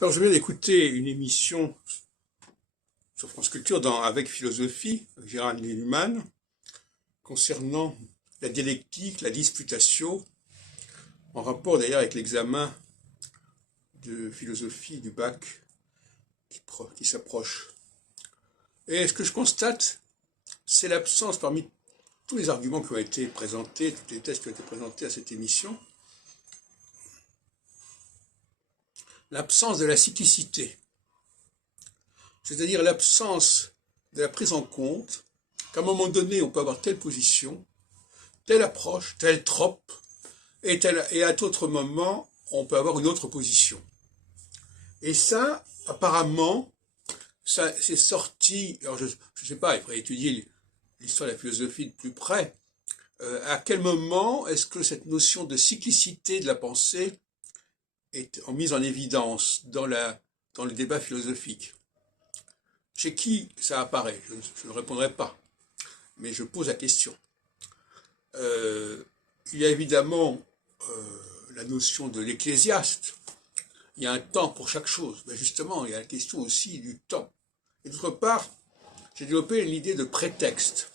Alors, je viens d'écouter une émission sur France Culture avec philosophie, avec Gérald Neilman, concernant la dialectique, la disputatio, en rapport d'ailleurs avec l'examen de philosophie du bac qui s'approche. Et ce que je constate, c'est l'absence parmi tous les arguments qui ont été présentés, tous les tests qui ont été présentés à cette émission, l'absence de la cyclicité, c'est-à-dire l'absence de la prise en compte qu'à un moment donné, on peut avoir telle position, telle approche, tel trope, et à d'autres moments, on peut avoir une autre position. Et ça, apparemment, ça c'est sorti, alors je ne sais pas, il faudrait étudier l'histoire de la philosophie de plus près, à quel moment est-ce que cette notion de cyclicité de la pensée est mise en évidence dans le débat philosophique. Chez qui ça apparaît? Je ne répondrai pas, mais je pose la question. Il y a évidemment la notion de l'ecclésiaste. Il y a un temps pour chaque chose. Mais justement, il y a la question aussi du temps. Et d'autre part, j'ai développé l'idée de prétexte.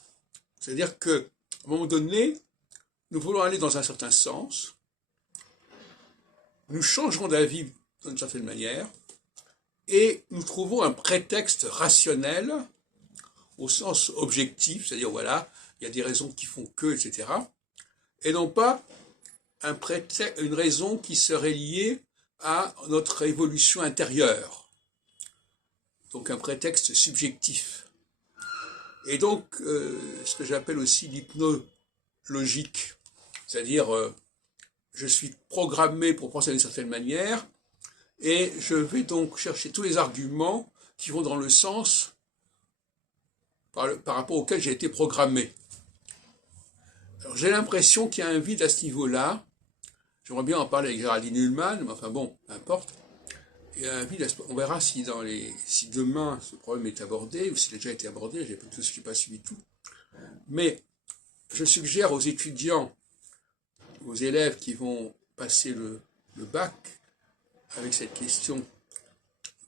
C'est-à-dire qu'à un moment donné, nous voulons aller dans un certain sens, nous changerons d'avis d'une certaine manière, et nous trouvons un prétexte rationnel, au sens objectif, c'est-à-dire voilà, il y a des raisons qui font que, etc., et non pas une raison qui serait liée à notre évolution intérieure. Donc un prétexte subjectif. Et donc, ce que j'appelle aussi l'hypnologique, c'est-à-dire je suis programmé pour penser d'une certaine manière, et je vais donc chercher tous les arguments qui vont dans le sens par rapport auquel j'ai été programmé. Alors j'ai l'impression qu'il y a un vide à ce niveau-là. J'aimerais bien en parler avec Géraldine Neilman, mais enfin bon, peu importe. Il y a un vide on verra si demain ce problème est abordé, ou s'il a déjà été abordé, je n'ai pas suivi tout. Mais je suggère aux étudiants, aux élèves qui vont passer le bac avec cette question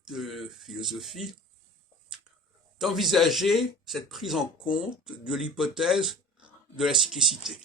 de philosophie, d'envisager cette prise en compte de l'hypothèse de la cyclicité.